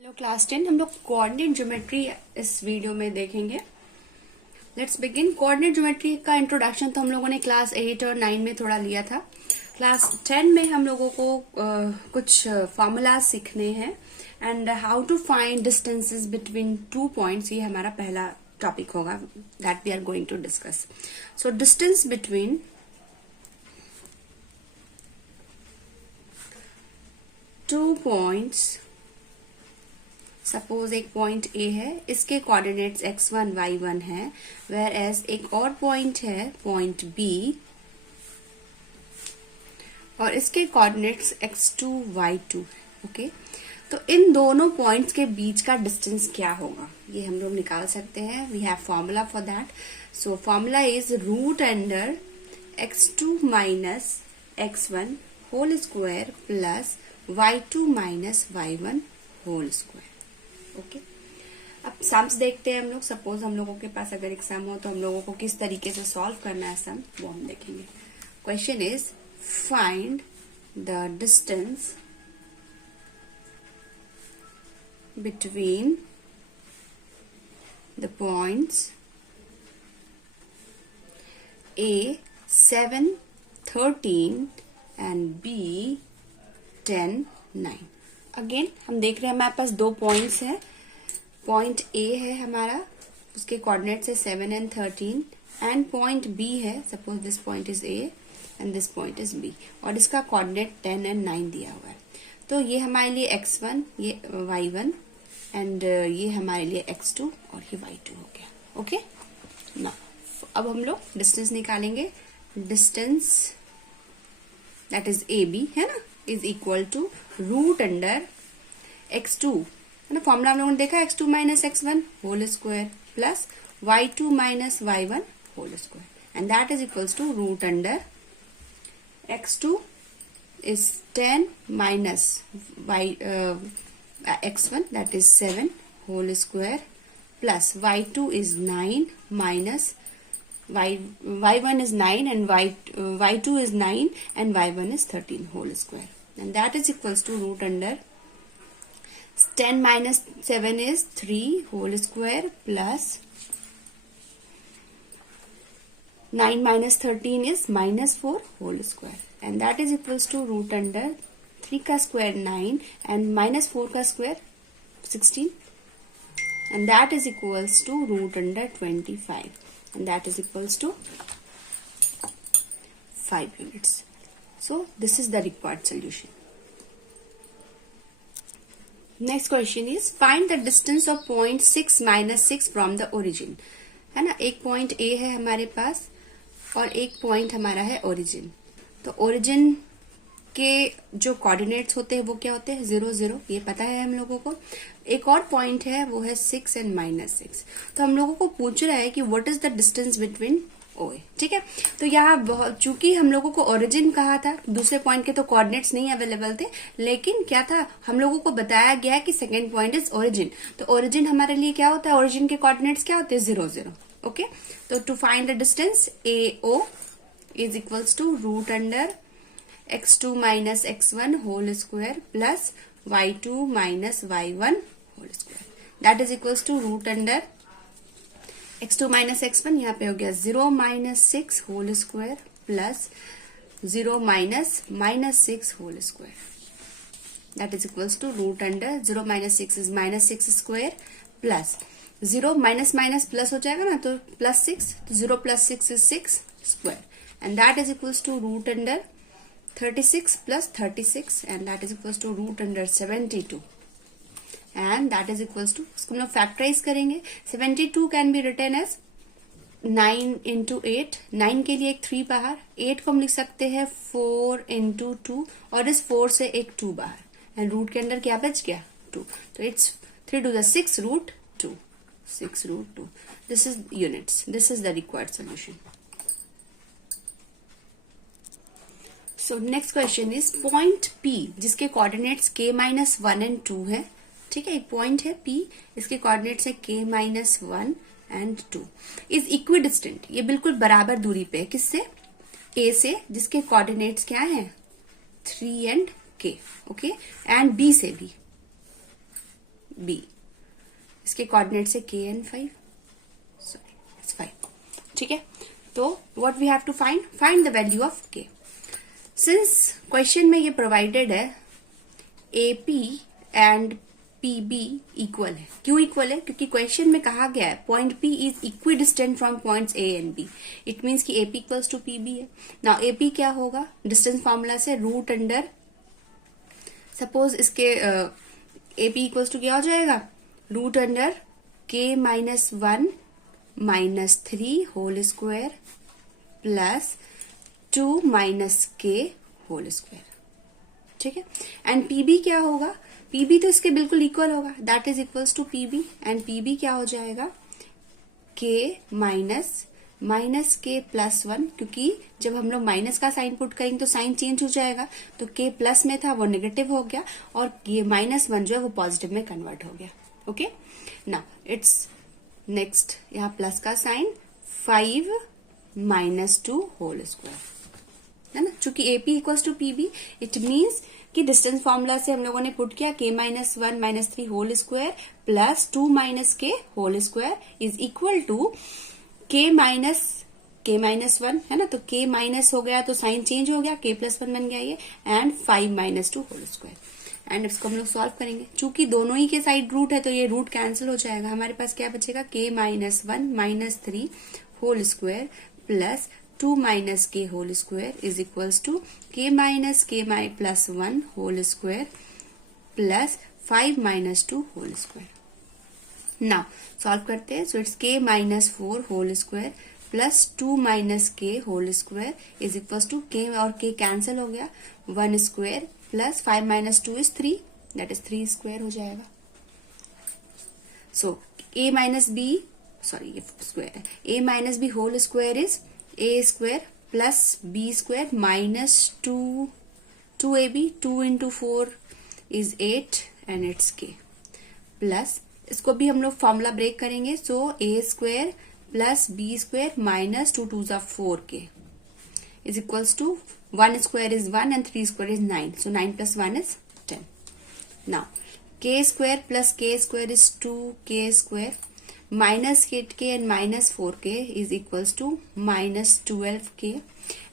Hello class 10। हम लोग coordinate geometry इस वीडियो में देखेंगे। Let's begin. कोऑर्डिनेट ज्योमेट्री का इंट्रोडक्शन तो हम लोगों ने क्लास 8 और 9 में थोड़ा लिया था। क्लास 10 में हम लोगों को कुछ फॉर्मूलाज सीखने हैं and how to find distances between two points. ये हमारा पहला टॉपिक होगा that we are going to discuss. So distance between two points. Suppose एक पॉइंट ए है, इसके कोऑर्डिनेट्स x1 y1 है, वेयर एज एक और पॉइंट है पॉइंट बी और इसके कोऑर्डिनेट्स x2 y2। ओके, तो इन दोनों पॉइंट्स के बीच का डिस्टेंस क्या होगा ये हम लोग निकाल सकते हैं। We have formula for that. So formula is root under x2 minus x1 whole square plus y2 minus y1 whole square. Okay, अब सम्स देखते हैं हम लोग। सपोज हम लोगों के पास अगर एक सम हो तो हम लोगों को किस तरीके से सॉल्व करना है सम, वो हम देखेंगे। Question is find the distance between the points A 7 13 and B 10 9। Again हम देख रहे हैं हमारे पास दो पॉइंट्स हैं। पॉइंट ए है हमारा, उसके कोऑर्डिनेट्स है 7 एंड 13 एंड पॉइंट बी है, suppose this point is A and this point is B और इसका कोऑर्डिनेट 10 एंड 9 दिया हुआ है। तो ये हमारे लिए x1, ये y1 एंड ये हमारे लिए x2 और ये y2 हो गया। ओके ना, अब हम लोग डिस्टेंस निकालेंगे। Distance that is A B है ना, is equal to root under x2 है ना, फॉर्मूला हम लोगों ने देखा x2 minus x1 whole square plus y2 minus y1 whole square and that is equals to root under x2 is 10 minus x1 that is 7 whole square plus y2 is 9 minus y1 is 9 and y2 is 9 and y1 is 13 whole square and that is equals to root under 10 minus 7 is 3 whole square plus 9 minus 13 is minus 4 whole square and that is equals to root under 3 का square 9 and minus 4 का square 16 and that is equals to root under 25 and that is equals to 5 units. So this is the required solution. Next question is find the distance of point 6 minus 6 from the origin. है ना, एक point A है हमारे पास और एक point हमारा है origin. तो ओरिजिन के जो कोऑर्डिनेट्स होते हैं वो क्या होते हैं 0 0, ये पता है हम लोगों को। एक और पॉइंट है वो है 6 एंड माइनस 6। तो हम लोगों को पूछ रहा है कि what is the distance between ओए। ठीक है, तो यहाँ चूंकि हम लोगों को ओरिजिन कहा था, दूसरे पॉइंट के तो कोऑर्डिनेट्स नहीं अवेलेबल थे, लेकिन क्या था हम लोगों को बताया गया कि सेकेंड पॉइंट इज ओरिजिन। तो ओरिजिन हमारे लिए क्या होता है, ओरिजिन के कोऑर्डिनेट्स क्या होते हैं 0 0। ओके, तो to find the distance A O is equals to root under x2 minus x1 whole square plus y2 minus y1 whole square that is equals to root under x2 minus x1 यहाँ पे हो गया 0 minus 6 whole square plus 0 minus minus 6 whole square that is equals to root under 0 minus 6 is minus 6 square plus 0 minus minus plus हो जाएगा ना, तो plus 6, तो 0 plus 6 is 6 square and that is equals to root under 36 plus 36 and that is equals to root under 72 and that is equals to, इसको हम लोग factorise करेंगे। 72 can be written as 9 into 8, 9 के लिए एक 3 बाहर, 8 को हम लिख सकते हैं 4 into 2 और इस 4 से एक 2 बाहर एंड रूट के अंदर क्या बच गया 2, तो it's 3 to the 6 root 2, 6 root 2। This is units, this is the required solution. So next question is point P जिसके कोऑर्डिनेट्स k माइनस 1 एंड 2 है। ठीक है, एक पॉइंट है P, इसके कोऑर्डिनेट्स है k minus 1 and 2 is equidistant. ये बिल्कुल बराबर दूरी पे है, किससे, A से, जिसके कोऑर्डिनेट्स क्या है 3 and k। Okay, and B से भी बी, इसके कोऑर्डिनेट से के एंड 5, सॉरी 5, ठीक है। तो what we have to find the value of K. Since question में ये प्रोवाइडेड है एपी एंड पीबी इक्वल है। क्यों इक्वल है? क्योंकि क्वेश्चन में कहा गया है point P is equidistant from points A and B. It means कि एपी इक्वल्स टू पीबी है। नाउ एपी क्या होगा? डिस्टेंस फॉर्मूला से रूट अंडर, सपोज इसके एपी इक्वल्स टू क्या हो जाएगा? Root under K minus 1 minus 3 whole square plus 2 minus के होल स्क्वायर, ठीक है। एंड पीबी क्या होगा? पीबी तो इसके बिल्कुल इक्वल होगा, that is equals to PB. And PB क्या हो जाएगा? के माइनस के प्लस 1, क्योंकि जब हम लोग माइनस का साइन पुट करेंगे तो साइन चेंज हो जाएगा, तो के प्लस में था वो नेगेटिव हो गया और ये -1 जो है वो पॉजिटिव में कन्वर्ट हो गया। ओके, नाउ इट्स नेक्स्ट यहाँ प्लस का साइन 5 माइनस 2 होल स्क्वायर, है ना। चूंकि AP equals to PB, it means कि डिस्टेंस फॉर्मूला से हम लोगों ने पुट किया k minus 1 minus 3 whole square plus 2 minus के whole square is equal to k minus 1, है ना। तो के माइनस हो गया तो साइन चेंज हो गया, के प्लस 1 बन गया ये, and 5 minus 2 whole square. And इसको हम लोग सॉल्व करेंगे। चूंकि दोनों ही के साइड रूट है तो ये रूट कैंसिल हो जाएगा। हमारे पास क्या बचेगा? K minus 1 minus 3 whole square plus 2 minus के whole square is equals to k minus k plus 1 whole square plus 5 minus 2 whole square. Now solve करते हैं। So it's k minus 4 whole square plus 2 minus के whole square is equals to k और k cancel हो गया, 1 square plus 5 minus 2 is 3, that is 3 square हो जाएगा। So a minus b, sorry ये square है, a minus b whole square is a square plus b square minus 2ab, 2 into 4 is 8 and it's k, plus इसको भी हम लोग formula break करेंगे। So a square plus b square minus 2 2 जा 4 k is equals to 1 square is 1 and 3 square is 9, so 9 plus 1 is 10। Now के square plus K square is 2 K square minus 8k and minus 4k is equals to minus 12k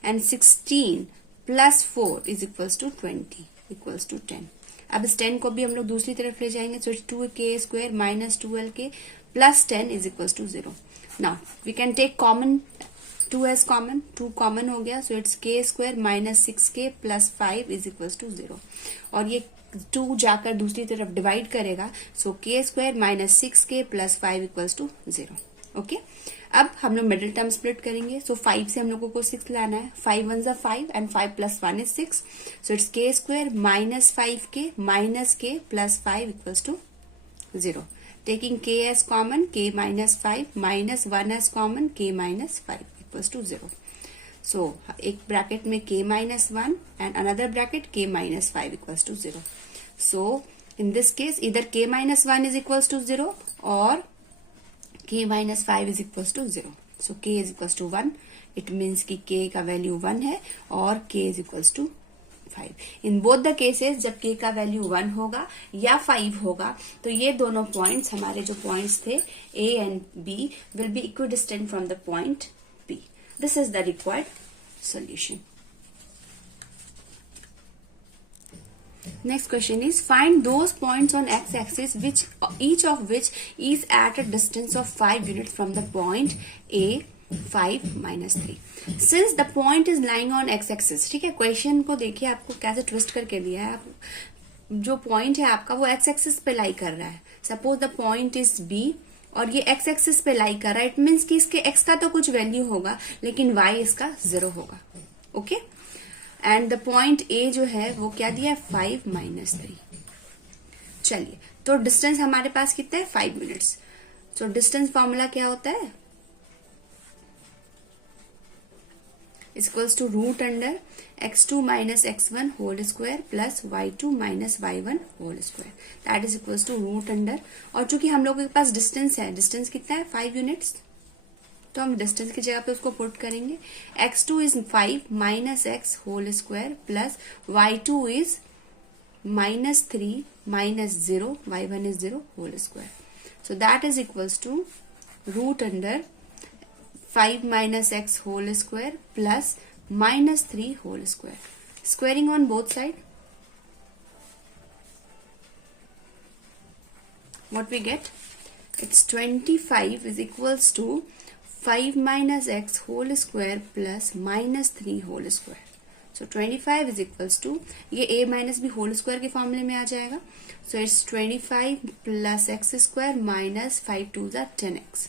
and 16 plus 4 is equals to 20 equals to 10। अब इस 10 को भी हम लोग दूसरी तरफ ले जाएंगे। So it's 2k square minus 12k plus 10 is equals to 0। Now we can take common 2 as common, 2 common हो गया। So it's k square minus 6k plus 5 is equals to 0 और ये 2 जाकर दूसरी तरफ डिवाइड करेगा। So k square minus 6k plus 5 equals to 0। Okay, अब हम लोग मिडिल टर्म स्प्लिट करेंगे। सो 5 से हम लोगों को 6 लाना है, 5 1 जा 5 एंड 5 plus 1 is 6। So it's k square minus 5k minus k plus 5 equals to 0। Taking k as common, k minus 5 minus 1 as common, k minus 5 equals to 0। So एक ब्रैकेट में k minus 1 and another bracket k minus 5 equals to 0। So in this case इधर k minus 1 is equals to 0 और k minus 5 is equals to 0. So k is equals to 1. It means कि k का value 1 है और k is equals to 5. In both the cases जब k का value 1 होगा या 5 होगा तो ये दोनों पॉइंट्स, हमारे जो पॉइंट्स थे a and b will be equidistant from the point p. This is the required solution. Next question is find those points on x-axis which each of which is at a distance of 5 units from the point A 5 minus 3. Since the point is lying on x-axis, ठीक है, question को देखिए आपको कैसे twist करके दिया है। जो पॉइंट है आपका वो x-axis पे लाई कर रहा है। Suppose the point is B और ये x-axis पे लाई कर रहा है। इट मीन्स कि इसके x का तो कुछ वैल्यू होगा लेकिन y इसका 0 होगा। Okay, and the point A जो है वो क्या दिया है? 5 माइनस 3। चलिए, तो डिस्टेंस हमारे पास कितना है? 5 मिनट्स। सो डिस्टेंस फॉर्मूला क्या होता है? Equals to root under x2 minus x1 whole square plus y2 minus y1 whole square, that is equals to root under. और चूंकि हम लोगों के पास डिस्टेंस है, डिस्टेंस कितना है? 5 यूनिट्स, तो हम डिस्टेंस की जगह पे उसको पुट करेंगे। x2 is 5 minus x whole square plus y2 is -3 minus 0, y1 is 0 whole square. So that is equals to root under 5 minus x whole square plus -3 whole square. Squaring on both sides, what we get? It's 25 is equals to 5 minus x whole square plus -3 whole square. So 25 is equals to, ये a minus b whole square के फॉर्मूले में आ जाएगा. So it's 25 plus x square minus 5 2s are 10x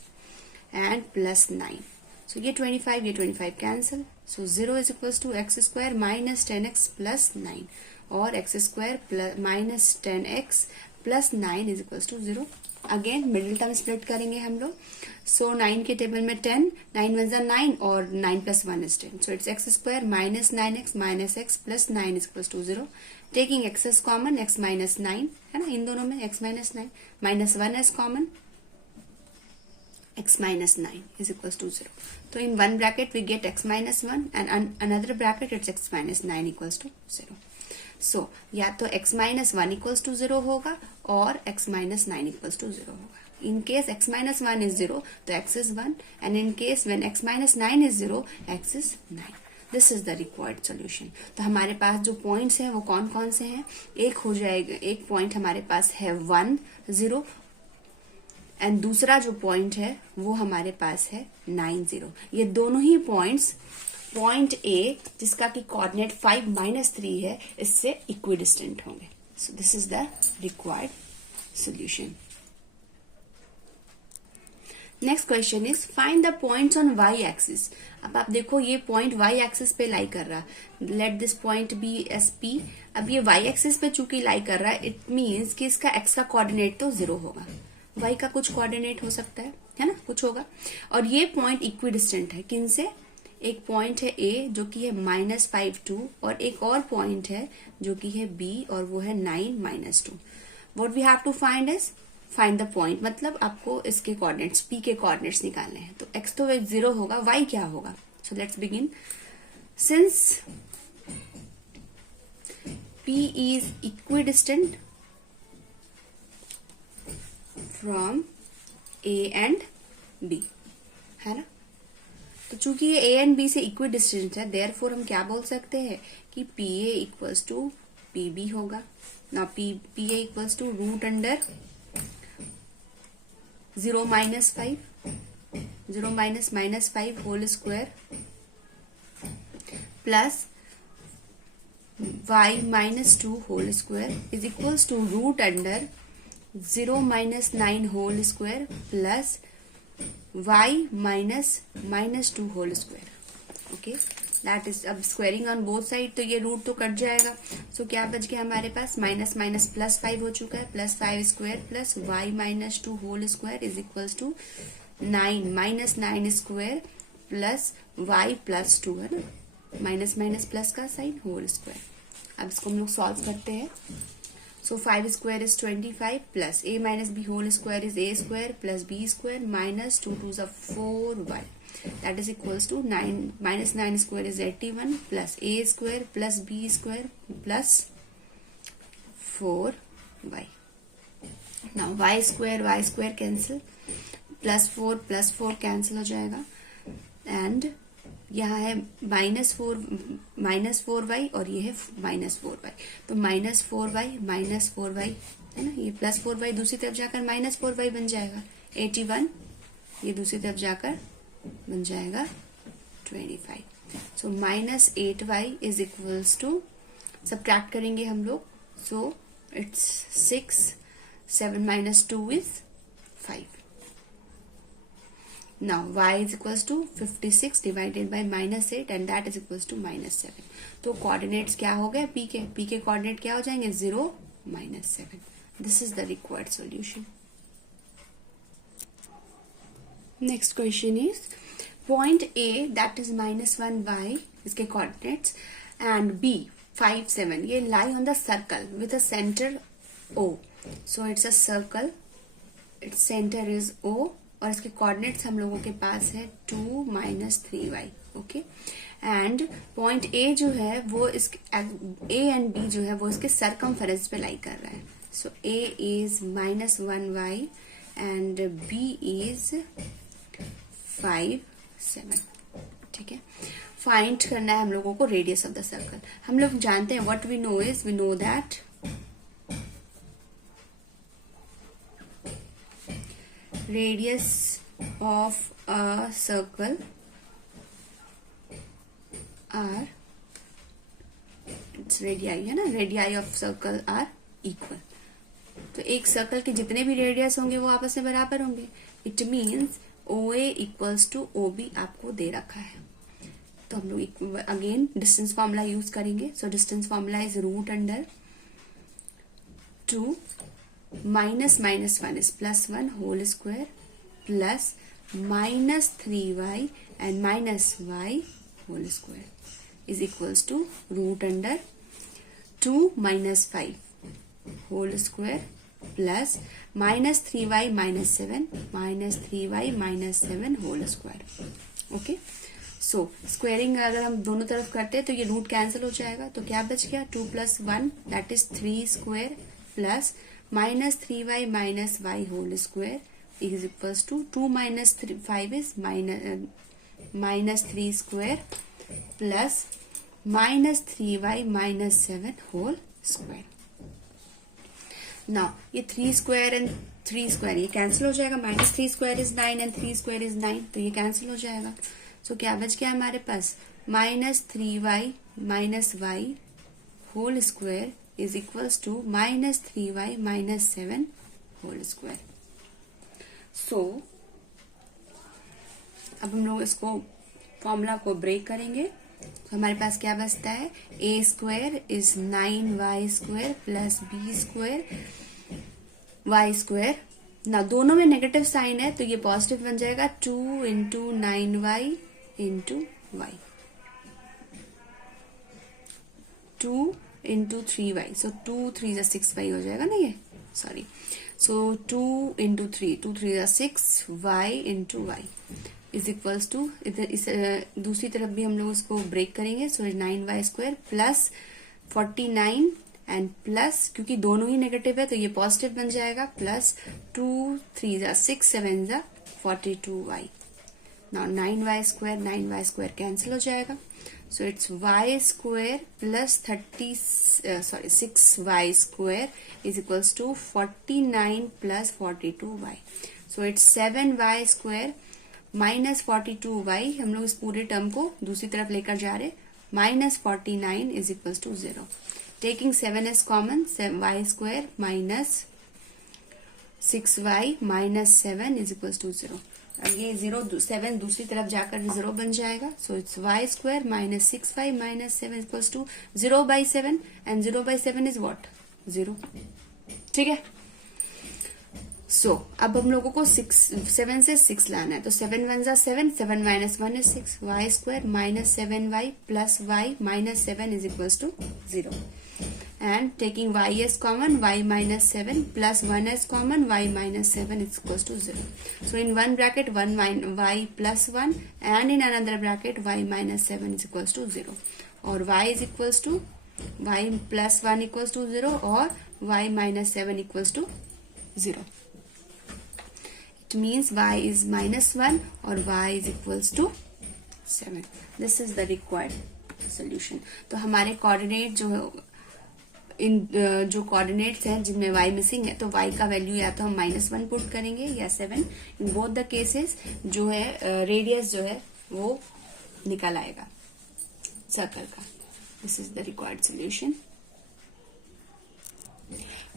and plus 9. So ये 25 cancel. So 0 is equals to x square minus 10x plus 9 और x square plus minus 10x plus 9 is equals to 0. Again middle term split करेंगे हम लोग. सो 9 के table में 10, 9 1 9 और 9 plus 1 is 10. So it's x square minus 9x minus x plus 9 is equals to 0. Taking x as common, x minus 9 है ना, इन दोनों में x minus 9 minus 1 as common, x minus 9 is equals to 0. So in one bracket we get x minus 1 and another bracket it's x minus 9 equals to 0. So या तो x minus 1 equals to 0 होगा और x minus 9 equals to 0 होगा. In case x minus 1 is 0, तो x is 1, and in case when x minus 9 is 0, x is 9. This is the required solution. तो हमारे पास जो points हैं वो कौन कौन से हैं? एक हो जाएगा, एक point हमारे पास है 1 0 एंड दूसरा जो पॉइंट है वो हमारे पास है 9 0. ये दोनों ही पॉइंट्स पॉइंट ए जिसका कि कोऑर्डिनेट 5 minus 3 है इससे इक्विडिस्टेंट होंगे. So this is the required solution. Next question is find the points on Y axis. अब आप देखो ये पॉइंट वाई एक्सिस पे लाई कर रहा, let this point be as P. अब ये वाई एक्सिस पे चूंकि लाई कर रहा है, इट मीन्स कि इसका एक्स का कोऑर्डिनेट तो 0 होगा, वाई का कुछ कोऑर्डिनेट हो सकता है ना, कुछ होगा. और ये पॉइंट इक्विडिस्टेंट है किनसे? एक पॉइंट है ए जो कि है -5 2 और एक और पॉइंट है जो कि है बी और वो है 9 -2. What we have to find is find the point, मतलब आपको इसके कोऑर्डिनेट्स पी के कोऑर्डिनेट्स निकालने हैं. तो एक्स तो 0 होगा, वाई क्या होगा? So let's begin. Since P is equidistant from A and B, है ना, तो चूंकि ये ए एंड बी से इक्वी डिस्टेंस है, देयरफॉर हम क्या बोल सकते हैं कि P A equals to P B होगा ना. P A equals to root under 0 minus 5 whole square plus y -2 whole square is equals to root under 0 minus 9 whole square plus y -2 whole square. Okay, that is, अब squaring on both side तो ये root तो cut जाएगा. सो क्या बच गया हमारे पास? Minus minus plus 5 हो चुका है, plus 5 square plus y -2 whole square is equals to 9 -9 square plus y +2 है ना, माइनस माइनस प्लस का साइन होल स्क्वायर. अब इसको हम लोग सॉल्व करते हैं. So 5 square is 25 plus a minus b whole square is a square plus b square minus 2 2s are 4y. That is equals to 9 minus 9 square is 81 plus a square plus b square plus 4y. Now y square cancel, plus 4 cancel हो जाएगा and यहाँ है -4y और ये है -4y. तो -4y है ना, ये +4y दूसरी तरफ जाकर -4y बन जाएगा 81, ये दूसरी तरफ जाकर बन जाएगा 25. सो -8y इज इक्वल्स टू, सब्ट्रैक्ट करेंगे हम लोग. So it's 6, 7 - 2 is 5. Now y is equals to 56 divided by -8 and that is equals to -7. तो कोऑर्डिनेट्स क्या हो गए? p के कोऑर्डिनेट क्या हो जाएंगे? 0 -7. This is the required solution. Next question is point A that is -1y इसके coordinates and B 5 7 ये lie on the circle with a center O. So it's a circle, its center is O और इसके coordinates हम लोगों के पास है 2 - 3y. Okay, and point A जो है वो इस ए एंड बी जो है वो इसके सरकमफेरेंस पे लाई कर रहा है. So a is -1y and b is 5, 7. ठीक है. फाइंड करना है हम लोगों को रेडियस ऑफ द सर्कल. हम लोग जानते हैं what we know that radius of a circle are, it's radii है ना, radii of circle are equal. तो एक सर्कल के जितने भी रेडियस होंगे वो आपस में बराबर होंगे. It means OA equals to OB आपको दे रखा है. तो हम लोग अगेन डिस्टेंस फॉर्मूला यूज करेंगे. So distance formula is root under 2 minus 1 is +1 whole square plus -3y and minus y whole square is equals to root under 2 minus 5 whole square plus -3y minus 7 minus 3y minus 7 whole square. Okay. So squaring अगर हम दोनों तरफ करते हैं तो ये root cancel हो जाएगा. तो क्या बच गया? 2 + 1 that is 3 square plus -3y minus y whole square is equals to 2 minus 5 is minus 3 square plus -3y minus 7 whole square. Now ये 3 square and 3 square ये कैंसिल हो जाएगा. -3 square is 9 and 3 square is 9. तो ये cancel हो जाएगा. सो क्या बच गया हमारे पास? -3y minus y whole square is equals to -3y minus 7 whole square. So अब हम लोग इसको फॉर्मूला को ब्रेक करेंगे. तो हमारे पास क्या बचता है? a square is 9y square plus b square y square. ना दोनों में नेगेटिव साइन है तो ये पॉजिटिव बन जाएगा. 2 × 9y × y 2 × 3y. सो 2 3 6y हो जाएगा ना ये. Sorry. So 2 × 3 2 3 6y × y is equals to इस दूसरी तरफ भी हम लोग उसको ब्रेक करेंगे. So 9y square plus 49 and plus क्योंकि दोनों ही नेगेटिव है तो ये पॉजिटिव बन जाएगा. Plus 2 3 6 7 42y. Now 9y square cancel हो जाएगा. So it's y square plus 6y square is equals to 49 plus 42y. So it's 7y square minus 42y. हम लोग इस पूरे टर्म को दूसरी तरफ लेकर जा रहे. minus 49 is equals to 0. Taking 7 as common, y square minus 6y minus 7 is equals to 0. ये 7 दूसरी तरफ जाकर 0 बन जाएगा. So it's y square minus 6y minus 7 equals to 0/7 and 0/7 is what? 0. ठीक है. सो अब हम लोगों को 7 से 6 लाना है. तो 7 1 7 7 minus 1 is 6. y square minus 7y plus y minus 7 is equals to 0. And taking y as common, y minus 7 plus 1 as common, y minus 7 is equals to 0. So in one bracket y plus 1 and in another bracket y minus 7 is equals to 0. Or y is equals to y plus 1 equals to 0 or y minus 7 equals to 0. It means y is minus 1 or y is equals to 7. This is the required solution. तो हमारे coordinate जो coordinates हैं जिनमें y missing है तो y का value या तो हम -1 पुट करेंगे या 7. इन बोथ द केसेस जो है रेडियस जो है वो निकल आएगा सर्कल का. This is the required solution.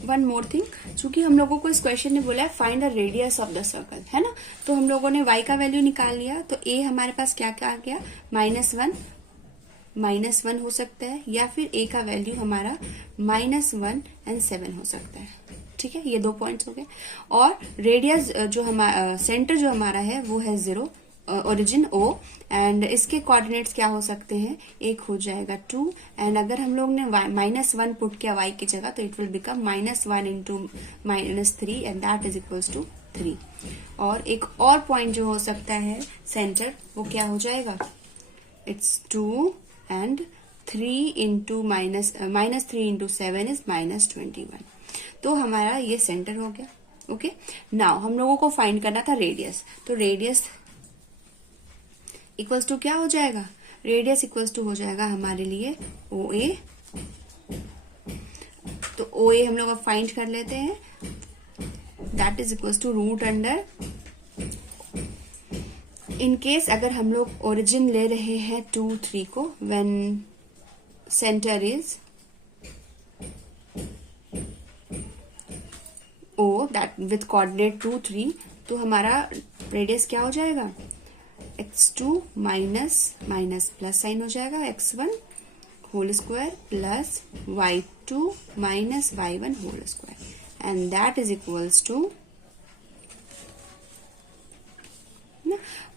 One more thing, चूंकि हम लोगों को इस क्वेश्चन ने बोला है find the radius of the circle, है ना. तो हम लोगों ने y का वैल्यू निकाल लिया. तो a हमारे पास क्या क्या आ गया? -1 हो सकता है या फिर a का वैल्यू हमारा -1 एंड 7 हो सकता है. ठीक है, ये 2 पॉइंट्स हो गए. और रेडियस जो हमारा सेंटर जो हमारा है वो है 0, ओरिजिन O, एंड इसके कोऑर्डिनेट्स क्या हो सकते हैं? एक हो जाएगा 2, एंड अगर हम लोग ने -1 पुट किया y की जगह तो it will become -1 × -3 and that is equals to 3. और एक और पॉइंट जो हो सकता है सेंटर, वो क्या हो जाएगा? It's 2 and 3 into minus 3 into 7 is -21। तो हमारा ये सेंटर हो गया। ओके, नाउ हम लोगों को फाइंड करना था रेडियस। तो रेडियस इक्वल्स टू क्या हो जाएगा? रेडियस इक्वल्स टू हो जाएगा हमारे लिए OA। तो OA हम लोग अब फाइंड कर लेते हैं। That is equals to root under, in case अगर हम लोग ओरिजिन ले रहे हैं 2, 3 को, when centre is O that with coordinate 2, 3, तो हमारा रेडियस क्या हो जाएगा? x2 माइनस प्लस साइन हो जाएगा, x1 whole square plus y2 minus y1 whole square, and that is equals to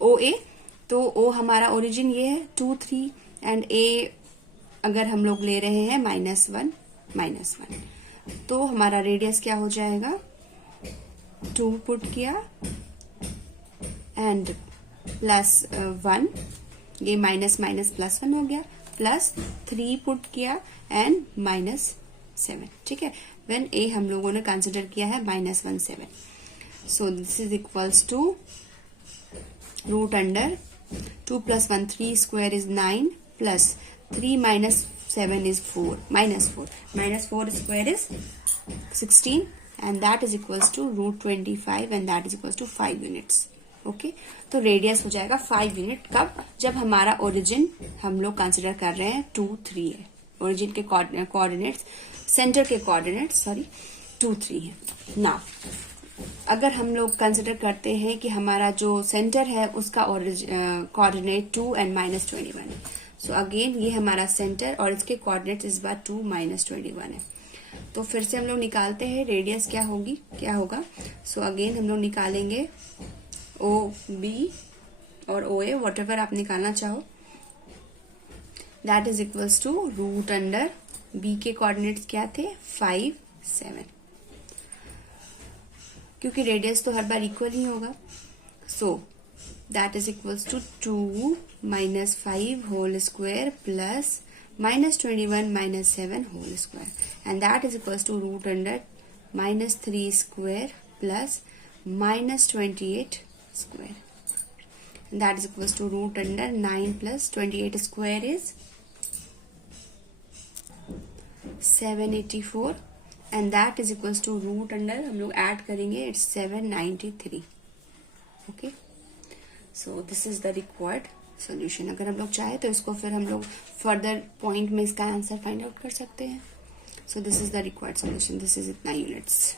OA। तो O हमारा ओरिजिन ये है 2, 3 एंड A अगर हम लोग ले रहे हैं -1, तो हमारा रेडियस क्या हो जाएगा? 2 पुट किया एंड प्लस 1, ये माइनस प्लस 1 हो गया, प्लस 3 पुट किया एंड -7। ठीक है, व्हेन A हम लोगों ने कंसिडर किया है -17। So this is equals to root under 2 + 1 3 square is 9 plus 3 - 7 is 4, -4 square is 16 and that is equals to root 25 and that is equals to 5 units। Okay, तो radius हो जाएगा 5 यूनिट। कब? जब हमारा ओरिजिन हम लोग कंसिडर कर रहे हैं 2, 3 है। ओरिजिन के कोऑर्डिनेट्स, सेंटर के कोऑर्डिनेट्स 2, 3 है। नाउ अगर हम लोग कंसिडर करते हैं कि हमारा जो सेंटर है उसका कोऑर्डिनेट 2 and -21 है। सो अगेन ये हमारा सेंटर और इसके कोऑर्डिनेट इस बार 2, -21 है। तो फिर से हम लोग निकालते हैं रेडियस क्या होगा। सो अगेन हम लोग निकालेंगे OB और OA, वॉट एवर आप निकालना चाहो। That is equals to root under B के कोऑर्डिनेट्स क्या थे? 5, 7, क्योंकि रेडियस तो हर बार इक्वल ही होगा। So that is equals to 2 - 5 whole square plus -21 - 7 whole square, and that is equals to root under -3 square plus -28 square, and that is equals to root under 9 plus 28 square is 784 and that is equals to root under, हम लोग add करेंगे, it's 793। okay, so this is the required solution। अगर हम लोग चाहे तो इसको फिर हम लोग फर्दर पॉइंट में इसका आंसर फाइंड आउट कर सकते हैं। so this is the required solution, this is इतना यूनिट्स।